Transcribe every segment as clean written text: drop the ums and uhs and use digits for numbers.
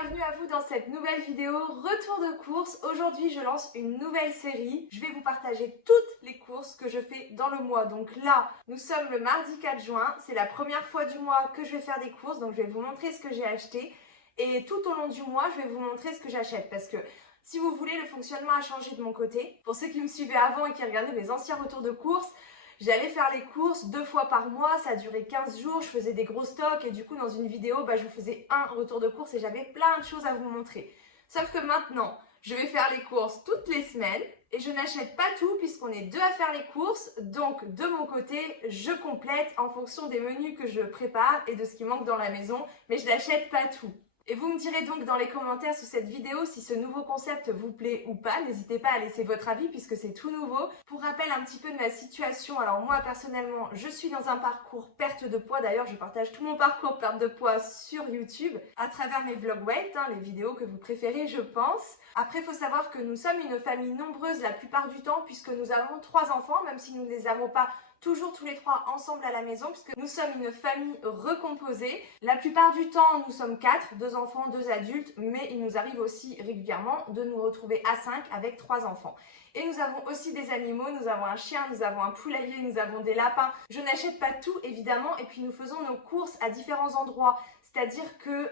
bienvenue à vous dans cette nouvelle vidéo retour de course. Aujourd'hui je lance une nouvelle série. Je vais vous partager toutes les courses que je fais dans le mois. Donc là, nous sommes le mardi 4 juin. C'est la première fois du mois que je vais faire des courses. Donc je vais vous montrer ce que j'ai acheté. Et tout au long du mois, je vais vous montrer ce que j'achète. Parce que si vous voulez, le fonctionnement a changé de mon côté. Pour ceux qui me suivaient avant et qui regardaient mes anciens retours de course, j'allais faire les courses 2 fois par mois, ça a duré 15 jours, je faisais des gros stocks et du coup dans une vidéo, je vous faisais un retour de course et j'avais plein de choses à vous montrer. Sauf que maintenant, je vais faire les courses toutes les semaines et je n'achète pas tout puisqu'on est 2 à faire les courses. Donc de mon côté, je complète en fonction des menus que je prépare et de ce qui manque dans la maison, mais je n'achète pas tout. Et vous me direz donc dans les commentaires sous cette vidéo si ce nouveau concept vous plaît ou pas. N'hésitez pas à laisser votre avis puisque c'est tout nouveau. Pour rappel un petit peu de ma situation, alors moi personnellement je suis dans un parcours perte de poids. D'ailleurs je partage tout mon parcours perte de poids sur YouTube à travers mes vlog weight, les vidéos que vous préférez je pense. Après il faut savoir que nous sommes une famille nombreuse la plupart du temps puisque nous avons 3 enfants, même si nous ne les avons pas toujours tous les 3 ensemble à la maison puisque nous sommes une famille recomposée. La plupart du temps, nous sommes 4, 2 enfants, 2 adultes, mais il nous arrive aussi régulièrement de nous retrouver à 5 avec 3 enfants. Et nous avons aussi des animaux, nous avons un chien, nous avons un poulailler, nous avons des lapins. Je n'achète pas tout évidemment et puis nous faisons nos courses à différents endroits. C'est-à-dire que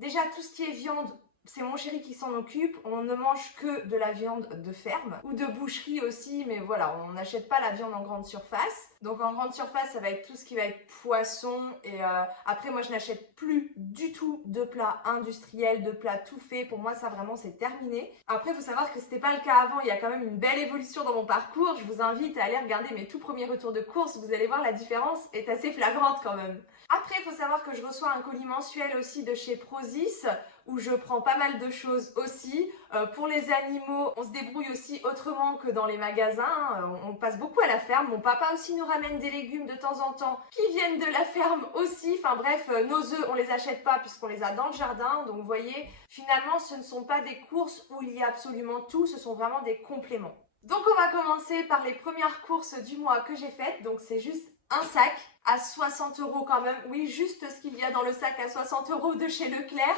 déjà tout ce qui est viande, c'est mon chéri qui s'en occupe, on ne mange que de la viande de ferme ou de boucherie aussi, mais voilà, on n'achète pas la viande en grande surface. Donc en grande surface, ça va être tout ce qui va être poisson et après moi je n'achète plus du tout de plats industriels, de plats tout faits. Pour moi ça vraiment c'est terminé. Après il faut savoir que c'était pas le cas avant, il y a quand même une belle évolution dans mon parcours. Je vous invite à aller regarder mes tout premiers retours de course, vous allez voir la différence est assez flagrante quand même. Après il faut savoir que je reçois un colis mensuel aussi de chez Prozis où je prends pas mal de choses aussi. Pour les animaux, on se débrouille aussi autrement que dans les magasins. On passe beaucoup à la ferme. Mon papa aussi nous ramène des légumes de temps en temps qui viennent de la ferme aussi. Enfin bref, nos œufs, on les achète pas puisqu'on les a dans le jardin. Donc vous voyez, finalement, ce ne sont pas des courses où il y a absolument tout. Ce sont vraiment des compléments. Donc on va commencer par les premières courses du mois que j'ai faites. Donc c'est juste un sac à 60 € quand même. Oui, juste ce qu'il y a dans le sac à 60 € de chez Leclerc.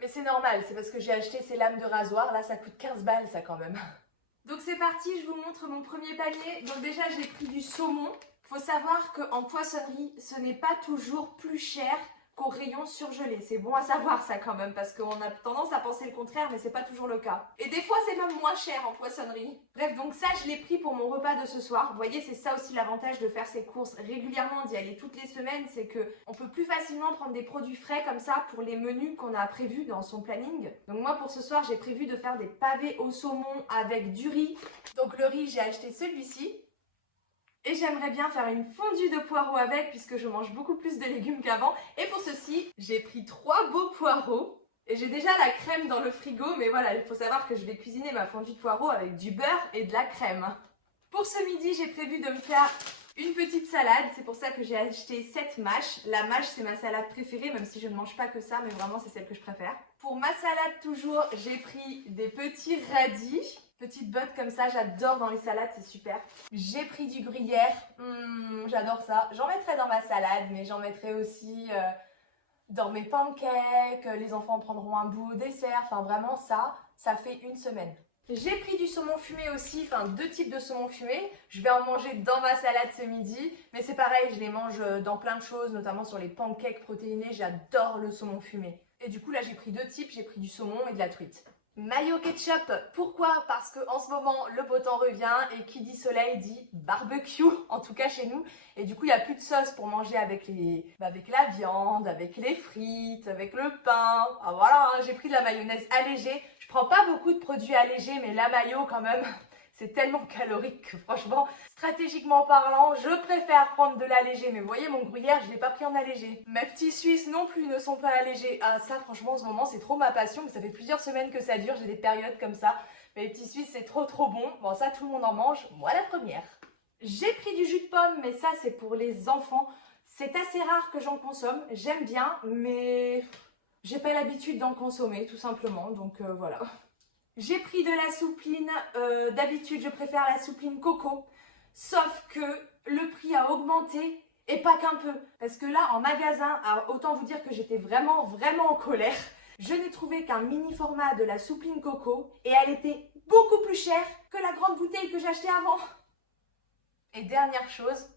Mais c'est normal, c'est parce que j'ai acheté ces lames de rasoir, là ça coûte 15 balles ça quand même. Donc c'est parti, je vous montre mon premier panier. Donc déjà j'ai pris du saumon. Faut savoir qu'en poissonnerie, ce n'est pas toujours plus cher qu'au rayon surgelé. C'est bon à savoir ça quand même, parce qu'on a tendance à penser le contraire, mais c'est pas toujours le cas. Et des fois c'est même moins cher en poissonnerie. Bref, donc ça je l'ai pris pour mon repas de ce soir. Vous voyez, c'est ça aussi l'avantage de faire ces courses régulièrement, d'y aller toutes les semaines, c'est que on peut plus facilement prendre des produits frais comme ça pour les menus qu'on a prévus dans son planning. Donc moi pour ce soir j'ai prévu de faire des pavés au saumon avec du riz. Donc le riz j'ai acheté celui-ci. Et j'aimerais bien faire une fondue de poireaux avec puisque je mange beaucoup plus de légumes qu'avant. Et pour ceci, j'ai pris 3 beaux poireaux. Et j'ai déjà la crème dans le frigo, mais voilà, il faut savoir que je vais cuisiner ma fondue de poireaux avec du beurre et de la crème. Pour ce midi, j'ai prévu de me faire une petite salade. C'est pour ça que j'ai acheté cette mâche. La mâche, c'est ma salade préférée, même si je ne mange pas que ça, mais vraiment, c'est celle que je préfère. Pour ma salade, toujours, j'ai pris des petits radis. Petite botte comme ça, j'adore dans les salades, c'est super. J'ai pris du gruyère, j'adore ça. J'en mettrai dans ma salade, mais j'en mettrai aussi dans mes pancakes. Les enfants prendront un bout au dessert. Enfin vraiment ça fait une semaine. J'ai pris du saumon fumé aussi, enfin 2 types de saumon fumé. Je vais en manger dans ma salade ce midi, mais c'est pareil, je les mange dans plein de choses, notamment sur les pancakes protéinés. J'adore le saumon fumé. Et du coup là j'ai pris 2 types, j'ai pris du saumon et de la truite. Mayo ketchup, pourquoi? Parce qu'en ce moment le beau temps revient et qui dit soleil dit barbecue, en tout cas chez nous. Et du coup il n'y a plus de sauce pour manger avec avec la viande, avec les frites, avec le pain. Ah voilà, j'ai pris de la mayonnaise allégée. Je prends pas beaucoup de produits allégés, mais la mayo quand même, c'est tellement calorique que franchement, stratégiquement parlant, je préfère prendre de l'allégé. Mais vous voyez, mon gruyère, je ne l'ai pas pris en allégé. Mes petits Suisses non plus ne sont pas allégés. Ah ça, franchement, en ce moment, c'est trop ma passion. Ça fait plusieurs semaines que ça dure, j'ai des périodes comme ça. Mais les petits Suisses, c'est trop bon. Bon, ça, tout le monde en mange. Moi, la première. J'ai pris du jus de pomme, mais ça, c'est pour les enfants. C'est assez rare que j'en consomme. J'aime bien, mais j'ai pas l'habitude d'en consommer, tout simplement. Donc, voilà. J'ai pris de la soupline, d'habitude je préfère la soupline coco, sauf que le prix a augmenté et pas qu'un peu. Parce que là en magasin, autant vous dire que j'étais vraiment en colère. je n'ai trouvé qu'un mini format de la soupline coco et elle était beaucoup plus chère que la grande bouteille que j'ai achetée avant. Et dernière chose,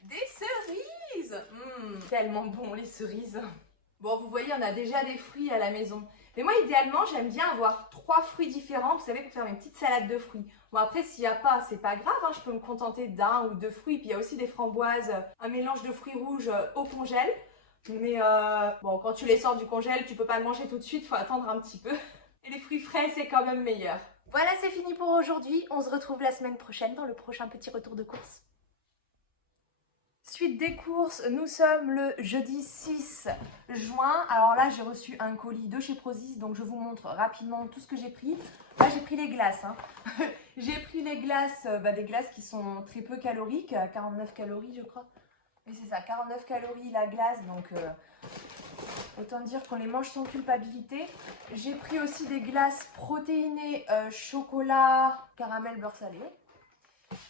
des cerises. Tellement bon les cerises. Bon, vous voyez, on a déjà des fruits à la maison. Mais moi, idéalement, j'aime bien avoir 3 fruits différents, vous savez, pour faire mes petites salades de fruits. Bon, après, s'il n'y a pas, c'est pas grave, hein, je peux me contenter d'1 ou 2 fruits. Puis il y a aussi des framboises, un mélange de fruits rouges au congèle. Mais bon, quand tu les sors du congèle, tu peux pas le manger tout de suite, faut attendre un petit peu. Et les fruits frais, c'est quand même meilleur. Voilà, c'est fini pour aujourd'hui. On se retrouve la semaine prochaine dans le prochain petit retour de course. Suite des courses, nous sommes le jeudi 6 juin. Alors là, j'ai reçu un colis de chez Prozis, donc je vous montre rapidement tout ce que j'ai pris. Là, j'ai pris les glaces. J'ai pris les glaces, des glaces qui sont très peu caloriques, 49 calories je crois. Oui, c'est ça, 49 calories la glace, donc autant dire qu'on les mange sans culpabilité. J'ai pris aussi des glaces protéinées chocolat, caramel, beurre salé.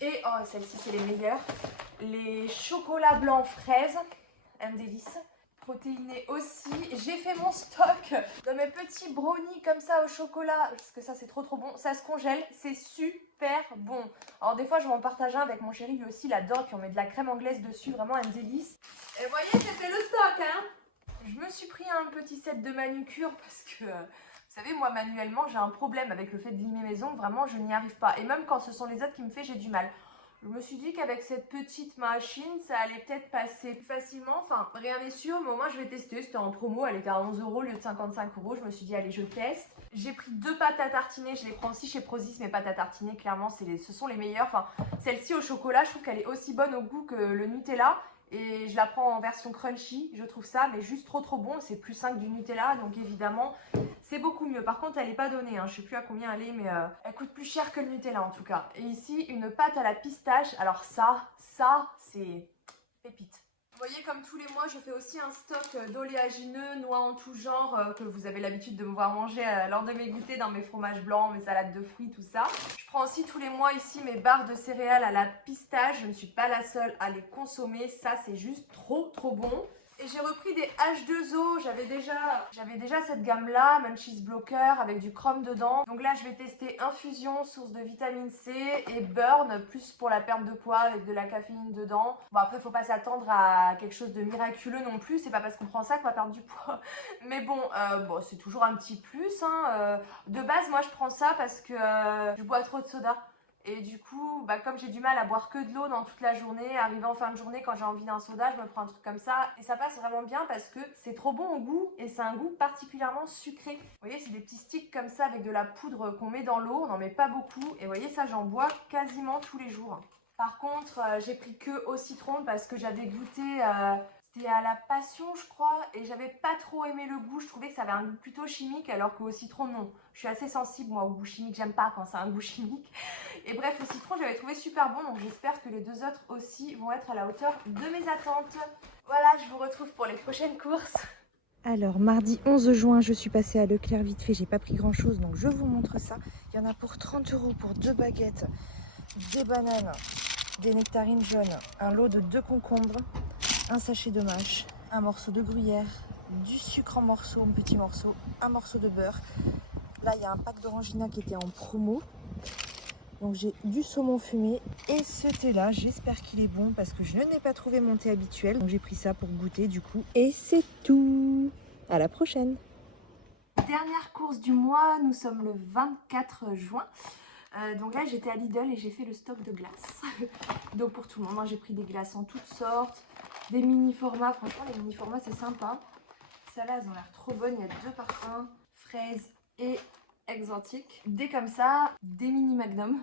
Et oh, celles-ci, c'est les meilleures. Les chocolats blancs fraises, un délice. Protéinés aussi. J'ai fait mon stock de mes petits brownies comme ça au chocolat, parce que ça, c'est trop bon. Ça se congèle, c'est super bon. Alors des fois, je vais en partager un avec mon chéri, lui aussi, il adore. Puis on met de la crème anglaise dessus, vraiment un délice. Et vous voyez, j'ai fait le stock, hein. Je me suis pris un petit set de manucure parce que... vous savez, moi, manuellement, j'ai un problème avec le fait de limer mes ongles. Vraiment, je n'y arrive pas. Et même quand ce sont les autres qui me font, j'ai du mal. Je me suis dit qu'avec cette petite machine, ça allait peut-être passer plus facilement. Enfin, rien n'est sûr, mais au moins, je vais tester. C'était en promo, elle était à 11 € au lieu de 55 €. Je me suis dit, allez, je teste. J'ai pris 2 pâtes à tartiner. Je les prends aussi chez Prozis, mes pâtes à tartiner. Clairement, ce sont les meilleures. Enfin, celle-ci au chocolat, je trouve qu'elle est aussi bonne au goût que le Nutella. Et je la prends en version crunchy, je trouve ça, mais juste trop bon. C'est plus sain que du Nutella, donc évidemment, c'est beaucoup mieux. Par contre, elle n'est pas donnée, hein. Je ne sais plus à combien elle est, mais elle coûte plus cher que le Nutella en tout cas. Et ici, une pâte à la pistache. Alors ça, c'est pépite. Vous voyez, comme tous les mois, je fais aussi un stock d'oléagineux, noix en tout genre, que vous avez l'habitude de me voir manger lors de mes goûters dans mes fromages blancs, mes salades de fruits, tout ça. Je prends aussi tous les mois ici mes barres de céréales à la pistache. Je ne suis pas la seule à les consommer. Ça, c'est juste trop bon. Et j'ai repris des H2O, j'avais déjà cette gamme-là, Munchies Blocker avec du chrome dedans. Donc là, je vais tester infusion, source de vitamine C et burn, plus pour la perte de poids avec de la caféine dedans. Bon, après, faut pas s'attendre à quelque chose de miraculeux non plus, c'est pas parce qu'on prend ça qu'on va perdre du poids. Mais bon, c'est toujours un petit plus, hein. De base, moi, je prends ça parce que je bois trop de soda. Et du coup, comme j'ai du mal à boire que de l'eau dans toute la journée, arrivé en fin de journée, quand j'ai envie d'un soda, je me prends un truc comme ça. Et ça passe vraiment bien parce que c'est trop bon au goût et c'est un goût particulièrement sucré. Vous voyez, c'est des petits sticks comme ça avec de la poudre qu'on met dans l'eau. On n'en met pas beaucoup. Et vous voyez, ça, j'en bois quasiment tous les jours. Par contre, j'ai pris que au citron parce que j'avais goûté... c'était à la passion, je crois, et j'avais pas trop aimé le goût. Je trouvais que ça avait un goût plutôt chimique, alors qu'au citron, non. Je suis assez sensible, moi, au goût chimique. J'aime pas quand c'est un goût chimique. Et bref, le citron, j'avais trouvé super bon, donc j'espère que les 2 autres aussi vont être à la hauteur de mes attentes. Voilà, je vous retrouve pour les prochaines courses. Alors, mardi 11 juin, je suis passée à Leclerc vite fait. J'ai pas pris grand chose, donc je vous montre ça. Il y en a pour 30 € pour 2 baguettes, des bananes, des nectarines jaunes, un lot de 2 concombres, un sachet de mâche, un morceau de gruyère, du sucre en morceaux, en petits morceaux, un morceau de beurre. Là, il y a un pack d'orangina qui était en promo. Donc j'ai du saumon fumé et ce thé là, j'espère qu'il est bon parce que je n'ai pas trouvé mon thé habituel. Donc j'ai pris ça pour goûter du coup. Et c'est tout. À la prochaine. Dernière course du mois, nous sommes le 24 juin. Donc là, j'étais à Lidl et j'ai fait le stock de glaces. Donc pour tout le monde, j'ai pris des glaces en toutes sortes, des mini formats. Franchement, les mini formats, c'est sympa. Celles-là, elles ont l'air trop bonnes. Il y a 2 parfums, fraise et exotique. Des comme ça, des mini magnum.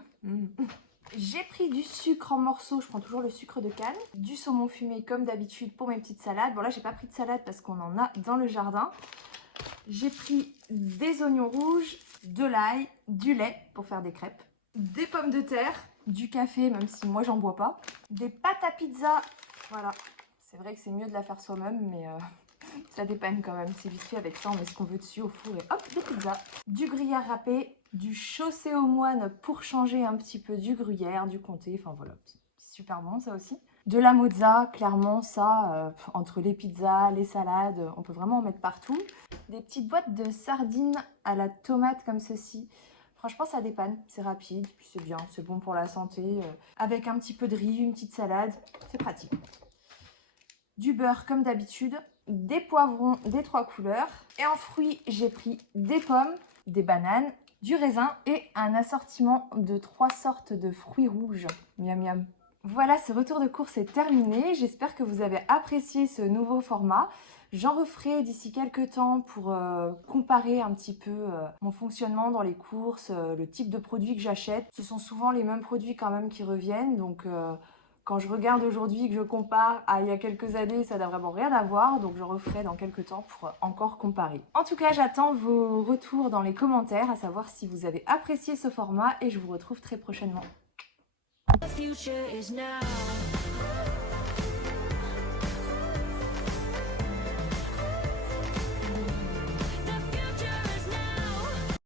J'ai pris du sucre en morceaux, je prends toujours le sucre de canne. Du saumon fumé comme d'habitude pour mes petites salades. Bon là, j'ai pas pris de salade parce qu'on en a dans le jardin. J'ai pris des oignons rouges, de l'ail, du lait pour faire des crêpes, des pommes de terre, du café même si moi j'en bois pas, des pâtes à pizza, voilà, c'est vrai que c'est mieux de la faire soi-même mais ça dépanne quand même, c'est vite fait avec ça, on met ce qu'on veut dessus au four et hop, des pizzas, du gruyère râpé, du chaussé aux moines pour changer un petit peu du gruyère, du comté, enfin voilà, c'est super bon ça aussi. De la mozza, clairement ça, entre les pizzas, les salades, on peut vraiment en mettre partout. Des petites boîtes de sardines à la tomate comme ceci. Franchement, ça dépanne, c'est rapide, puis c'est bien, c'est bon pour la santé. Avec un petit peu de riz, une petite salade, c'est pratique. Du beurre comme d'habitude, des poivrons des 3 couleurs. Et en fruits, j'ai pris des pommes, des bananes, du raisin et un assortiment de 3 sortes de fruits rouges. Miam miam. Voilà, ce retour de course est terminé. J'espère que vous avez apprécié ce nouveau format. J'en referai d'ici quelques temps pour comparer un petit peu mon fonctionnement dans les courses, le type de produits que j'achète. Ce sont souvent les mêmes produits quand même qui reviennent, donc quand je regarde aujourd'hui que je compare à il y a quelques années, ça n'a vraiment rien à voir, donc je referai dans quelques temps pour encore comparer. En tout cas, j'attends vos retours dans les commentaires, à savoir si vous avez apprécié ce format, et je vous retrouve très prochainement. The future is now.